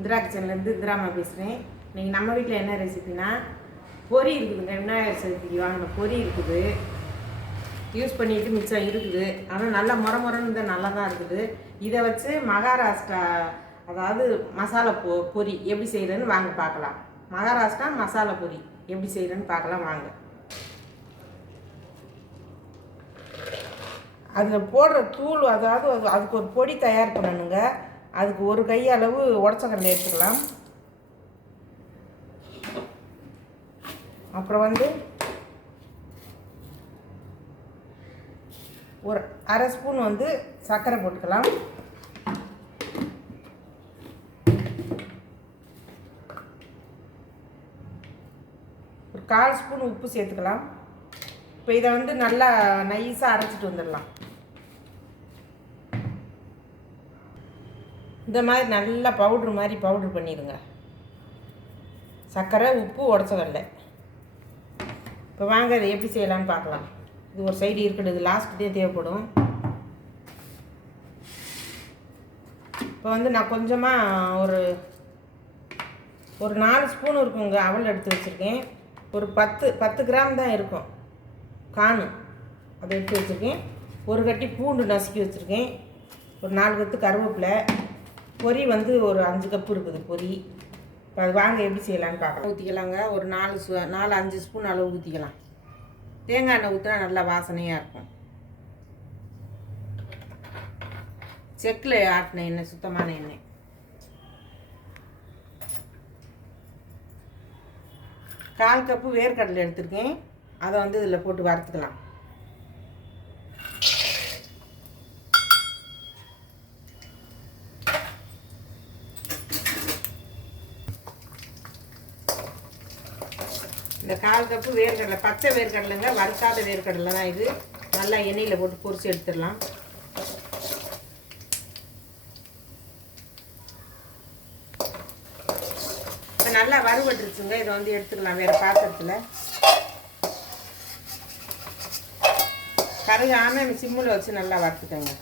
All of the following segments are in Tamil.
இந்திரா கிச்சன்லேருந்து இந்திராமா பேசுகிறேன். இன்றைக்கி நம்ம வீட்டில் என்ன ரெசிபினா பொரி இருக்குதுங்க. விநாயகர் சதுர்த்திக்கு வாங்கின பொரி இருக்குது. யூஸ் பண்ணிட்டு மிச்சம் இருக்குது. ஆனால் நல்லா முறன்னு இருந்தால் நல்லா தான் இருக்குது. இதை வச்சு மகாராஷ்டிரா அதாவது மசாலா பொரி எப்படி செய்கிறேன்னு வாங்க பார்க்கலாம். மகாராஷ்டிரா மசாலா பொரி எப்படி செய்கிறேன்னு பார்க்கலாம் வாங்க. அதில் போடுற தூள் அதாவது அதுக்கு ஒரு பொடி தயார் பண்ணணுங்க. அதுக்கு ஒரு கையளவு உடச்சக்கடலை எடுத்துக்கலாம். அப்புறம் ஒரு அரை ஸ்பூன் சர்க்கரை போட்டுக்கலாம். ஒரு 1/4 ஸ்பூன் உப்பு சேர்த்துக்கலாம். இப்போ இதை நல்லா நைஸாக அரைச்சிட்டு வந்துடலாம். இந்த மாதிரி நல்லா பவுட்ரு மாதிரி பவுட்ரு பண்ணிடுங்க. சர்க்கரை, உப்பு, உடச்சக்கடலை. இப்போ வாங்க அதை எப்படி செய்யலான்னு பார்க்கலாம். இது ஒரு சைடு இருக்கட்டும், இது லாஸ்ட்டுதே தேவைப்படும். இப்போ நான் கொஞ்சமாக ஒரு 4 ஸ்பூன் இருக்குங்க அவல் எடுத்து வச்சுருக்கேன். ஒரு 10 கிராம் தான் இருக்கும் காணு, அதை எடுத்து வச்சுருக்கேன். ஒரு கட்டி பூண்டு நசுக்கி வச்சுருக்கேன். ஒரு 4 கத்து கருவேப்பிலை. பொரி ஒரு 5 கப்பு இருக்குது பொரி. இப்போ அது வாங்க எப்படி செய்யலான்னு பார்க்கலாம். ஊற்றிக்கலாங்க. ஒரு 4-5 ஸ்பூன் அளவு ஊற்றிக்கலாம். தேங்காய் எண்ணெய் ஊற்றினா நல்லா வாசனையாக இருக்கும். செக்கில் ஆட்டின எண்ணெய், சுத்தமான எண்ணெய். கால் கப்பு வேர்க்கடலை எடுத்துருக்கேன். அதை இதில் போட்டு வறுத்துக்கலாம். இந்த 1/4 கப்பு வேர்க்கடலை, பச்சை வேர்க்கடலைங்க, வறுக்காத வேர்க்கடலை தான் இது. நல்லா எண்ணெயில் போட்டு பொரிச்சு எடுத்துடலாம். இப்போ நல்லா வறுபட்டுருச்சுங்க. இதை எடுத்துக்கலாம் வேறு பாத்திரத்தில். கருகாமல் சிம்மில் வச்சு நல்லா வறுத்துக்கோங்க.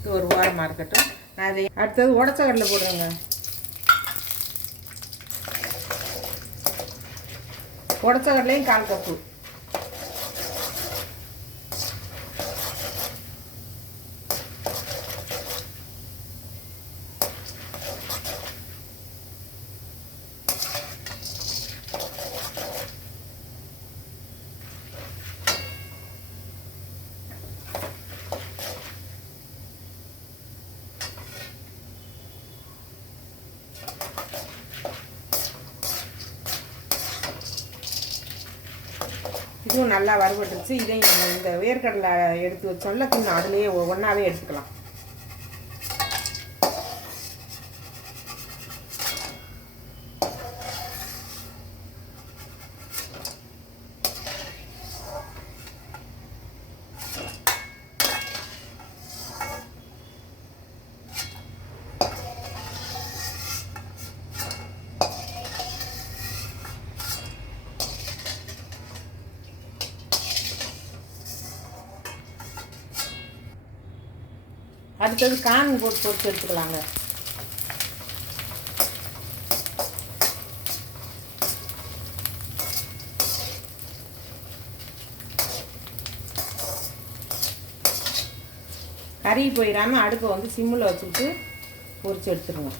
இது ஒரு வாரமாக இருக்கட்டும். நான் அதை அடுத்தது உடச்சக்கடலை போடுறேங்க. உடச்சக்கடலையும் 1/4 கப்பு. இதுவும் நல்லா வறுபட்டுருச்சு. இதையும் நம்ம இந்த வேர்க்கடலை எடுத்து வச்சோம்ல இன்னும் அதுலேயே ஒன்றாவே எடுத்துக்கலாம். அடுத்தது கான் போட்டு பொரிச்சு எடுத்துக்கலாங்க. கறி போயிடாமல் அடுப்பை சிம்மில் வச்சுட்டு பொரிச்சு எடுத்துருங்க.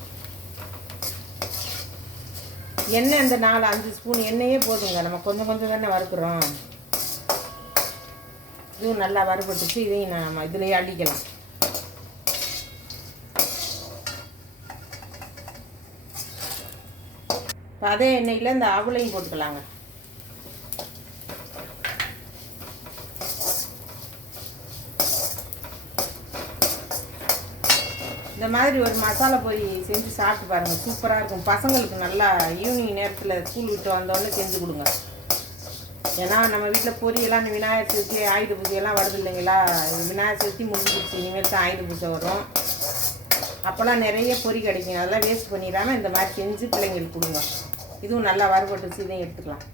எண்ணெய் இந்த 4-5 ஸ்பூன் எண்ணெயே போதுங்க. நம்ம கொஞ்சம் தானே வறுக்கிறோம். இதுவும் நல்லா வறுபட்டுச்சு. இதையும் நம்ம இதுலேயே அள்ளிக்கலாம். இப்போ அதே எண்ணெயில் இந்த அவளையும் போட்டுக்கலாங்க. இந்த மாதிரி ஒரு மசாலா பொரி செஞ்சு சாப்பிட்டு பாருங்கள். சூப்பராக இருக்கும். பசங்களுக்கு நல்லா ஈவினிங் நேரத்தில் ஸ்கூல் விட்டு வந்தோடனே செஞ்சு கொடுங்க. ஏன்னா நம்ம வீட்டில் பொரியெல்லாம் விநாயகர் சதுர்த்தி, ஆயுத பூஜையெல்லாம் வருது இல்லைங்களா. விநாயகர் சதுர்த்தி முடிஞ்சிடுச்சு. இனிமேல் தான் ஆயுத பூஜை வரும். அப்போல்லாம் நிறைய பொரி கிடைக்கும். அதெல்லாம் வேஸ்ட் பண்ணிடாமல் இந்த மாதிரி செஞ்சு பிள்ளைங்களுக்கு கொடுங்க. இதுவும் நல்லா வறுபட்டுச்சு. இதையும் எடுத்துக்கலாம்.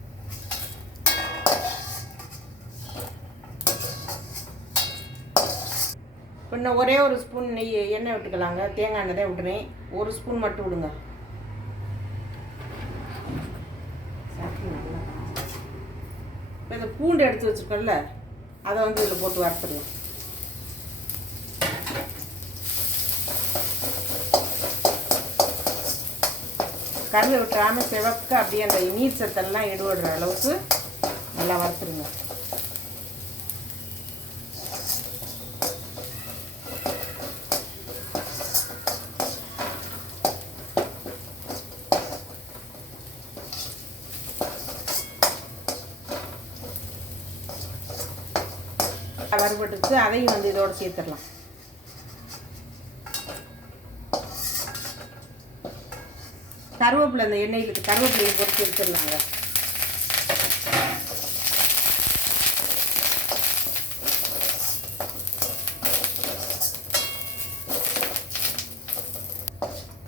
இப்போ இன்னும் ஒரே ஒரு ஸ்பூன் எண்ணெய் விட்டுக்கலாங்க. தேங்காய் எண்ணெய் தான் விட்டுறேன். ஒரு ஸ்பூன் மட்டும் விடுங்க. இப்போ இந்த பூண்டு எடுத்து வச்சுருக்கோம்ல, அதை வந்து இதில் போட்டு வறுத்துடலாம். கருவை விட்டுறாமல் சிவக்க அப்படியே அந்த நீர் சத்தெல்லாம் எடுவிடுற அளவுக்கு நல்லா வறுத்துருங்க. வறுபட்டுச்சு, அதையும் வந்து இதோடு சேர்த்துடலாம். கருவேப்பிலை அந்த எண்ணெயில் கருவேப்பிலையை பொறுத்து எடுத்துடலாங்க.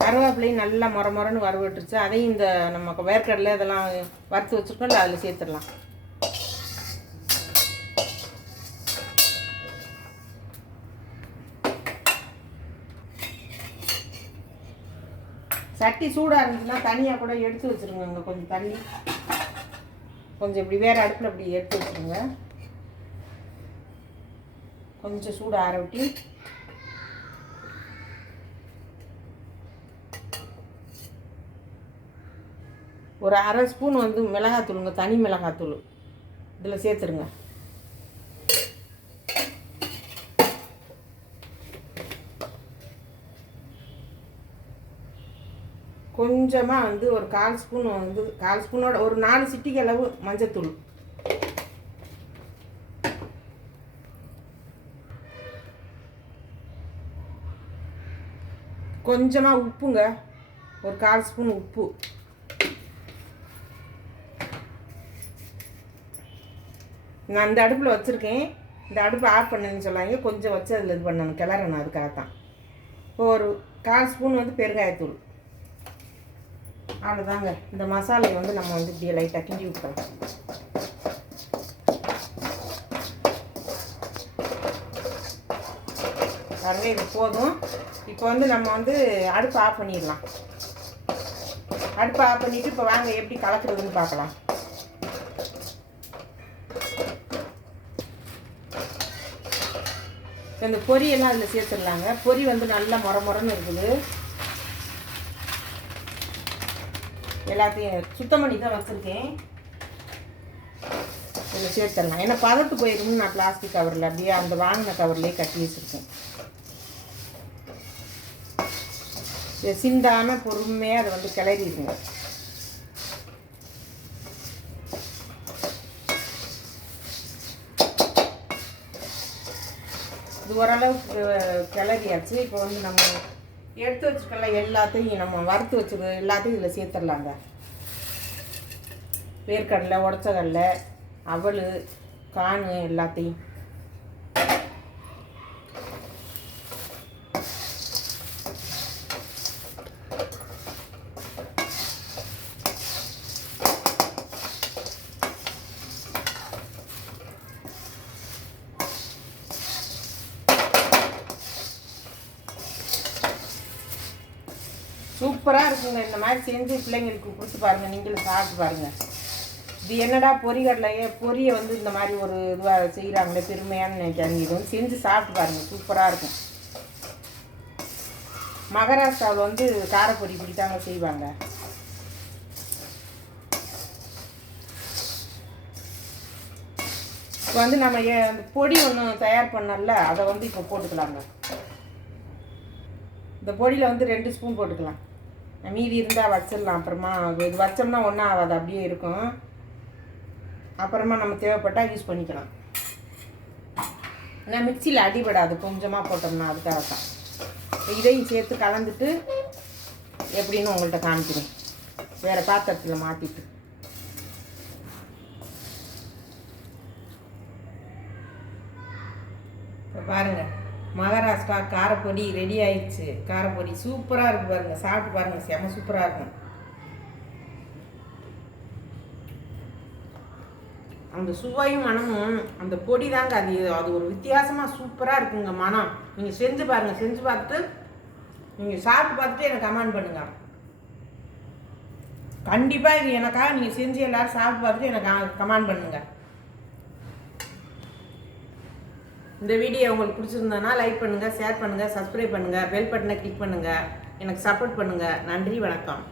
கருவேப்பிலையும் நல்லா மொரன்னு வறுபட்டுருச்சு. அதையும் இந்த நம்ம வேர்க்கடலை இதெல்லாம் வறுத்து வச்சுருக்கோம்ல, அதில் சேர்த்துடலாம். சட்டி சூடாக இருந்துச்சுன்னா தனியாக கூட எடுத்து வச்சுருங்க. கொஞ்சம் தண்ணி கொஞ்சம் இப்படி வேறு அடுப்பில் இப்படி எடுத்து வச்சுருங்க. கொஞ்சம் சூடு ஆற விட்டு ஒரு அரை ஸ்பூன் வந்து மிளகாத்தூளுங்க, தனி மிளகாத்தூள் இதில் சேர்த்துருங்க. கொஞ்சமாக வந்து ஒரு 1/4 ஸ்பூன் வந்து 1/4 ஸ்பூனோட ஒரு 4 சிட்டிக்கு அளவு மஞ்சத்தூள், கொஞ்சமாக உப்புங்க, ஒரு 1/4 ஸ்பூன் உப்பு, நான் இந்த அடுப்பில் வச்சுருக்கேன். இந்த அடுப்பை ஆஃப் பண்ணுன்னு சொல்லாங்க, கொஞ்சம் வச்சு அதில் இது பண்ணணும், கிளறணும். அதுக்காகத்தான். இப்போ ஒரு 1/4 ஸ்பூன் வந்து பெருங்காயத்தூள். அவ்வளோதாங்க. இந்த மசாலையை வந்து நம்ம வந்து இப்படியே லைட்டாக கிண்டி விட்டுக்கலாம். பாருங்க, இது போதும். இப்போ வந்து நம்ம வந்து அடுப்பை ஆஃப் பண்ணிடலாம். அடுப்பை ஆஃப் பண்ணிவிட்டு இப்போ வாங்க எப்படி கலக்குறதுன்னு பார்க்கலாம். இந்த பொரியெல்லாம் அதில் சேர்த்துடலாங்க. பொரி வந்து நல்லா மொரன்னு இருக்குது. எல்லாத்தையும் சுத்தம் பண்ணி தான் வச்சுருக்கேன். இதில் சேர்த்துடலாம். ஏன்னா பதத்து போயிருக்குன்னு நான் பிளாஸ்டிக் கவரில் அப்படியே அந்த வாங்கின கவர்லேயே கட்டி வச்சுருக்கேன். இதை சிந்தாமல் பொறுமையாக அதை வந்து கிளறிடுங்க. இது ஓரளவுக்கு கிளறியாச்சு. இப்போ வந்து நம்ம எடுத்து வச்சுக்கலாம். எல்லாத்தையும் நம்ம வறுத்து வச்சது எல்லாத்தையும் இதில் சேர்த்துடலாங்க. வேர்க்கடலை, உடச்ச கடலை, அவல், காணு எல்லாத்தையும். சூப்பராக இருக்குங்க. இந்த மாதிரி செஞ்சு பிள்ளைங்களுக்கு கொடுத்து பாருங்கள், நீங்களும் சாப்பிட்டு பாருங்கள். இது என்னடா பொரியை வந்து இந்த மாதிரி ஒரு இதுவாக செய்கிறாங்களே பெருமையானு நினைக்காங்க. இது வந்து செஞ்சு சாப்பிட்டு பாருங்கள், சூப்பராக இருக்கும். மகாராஷ்டிராவில் வந்து காரப்பொரி இப்படி தாங்க செய்வாங்க. இப்போ வந்து நம்ம அந்த பொடி ஒன்று தயார் பண்ணல, அதை வந்து இப்போ போட்டுக்கலாங்க. இந்த பொடியில் வந்து 2 ஸ்பூன் போட்டுக்கலாம். மீதி இருந்தால் வச்சிடலாம். அப்புறமா இது வச்சோம்னா ஒன்றும் ஆகாது, அப்படியே இருக்கும். அப்புறமா நம்ம தேவைப்பட்டால் யூஸ் பண்ணிக்கலாம். ஏன்னா மிக்சியில் அடிபடாது கொஞ்சமாக போட்டோம்னா, அதுக்காக தான். இதையும் சேர்த்து கலந்துட்டு எப்படின்னு உங்கள்கிட்ட காமிக்கிறேன். வேறு பாத்திரத்தில் மாற்றிட்டு இப்போ பாருங்கள், மகாராஷ்டிரா காரப்பொடி ரெடி ஆயிடுச்சு. காரப்பொடி சூப்பராக இருக்குது பாருங்கள், சாப்பிட்டு பாருங்கள், செம சூப்பராக இருக்கும். அந்த சுவையும் மனமும் அந்த பொடி தாங்க, அது ஒரு வித்தியாசமாக சூப்பராக இருக்குங்க மனம். நீங்கள் செஞ்சு பாருங்கள், செஞ்சு பார்த்துட்டு நீங்கள் சாப்பிட்டு பார்த்துட்டு எனக்கு கமெண்ட் பண்ணுங்கள். கண்டிப்பாக இது எனக்காக நீங்கள் செஞ்சு எல்லோரும் சாப்பிட்டு பார்த்துட்டு எனக்கு கமெண்ட் பண்ணுங்கள். இந்த வீடியோ உங்களுக்கு பிடிச்சிருந்ததுன்னா லைக் பண்ணுங்கள், ஷேர் பண்ணுங்கள், சப்ஸ்கிரைப் பண்ணுங்கள், பெல் பட்டனை கிளிக் பண்ணுங்கள், எனக்கு சப்போர்ட் பண்ணுங்கள். நன்றி, வணக்கம்.